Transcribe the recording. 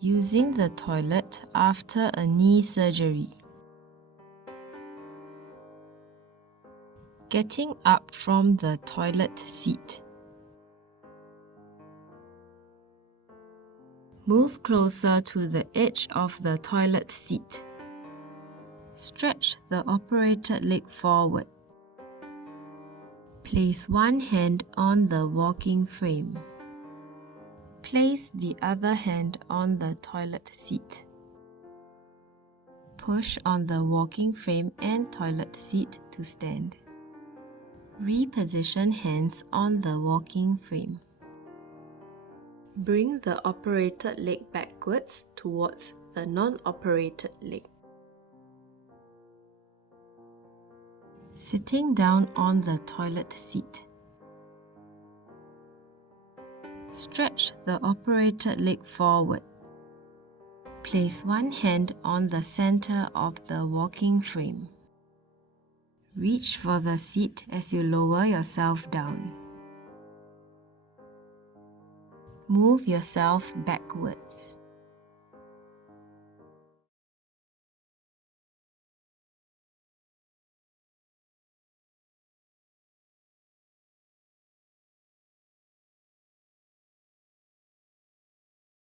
Using the toilet after a knee surgery. Getting up from the toilet seat. Move closer to the edge of the toilet seat. Stretch the operated leg forward. Place one hand on the walking frame. Place the other hand on the toilet seat. Push on the walking frame and toilet seat to stand. Reposition hands on the walking frame. Bring the operated leg backwards towards the non-operated leg. Sitting down on the toilet seat. Stretch the operated leg forward. Place one hand on the center of the walking frame. Reach for the seat as you lower yourself down. Move yourself backwards.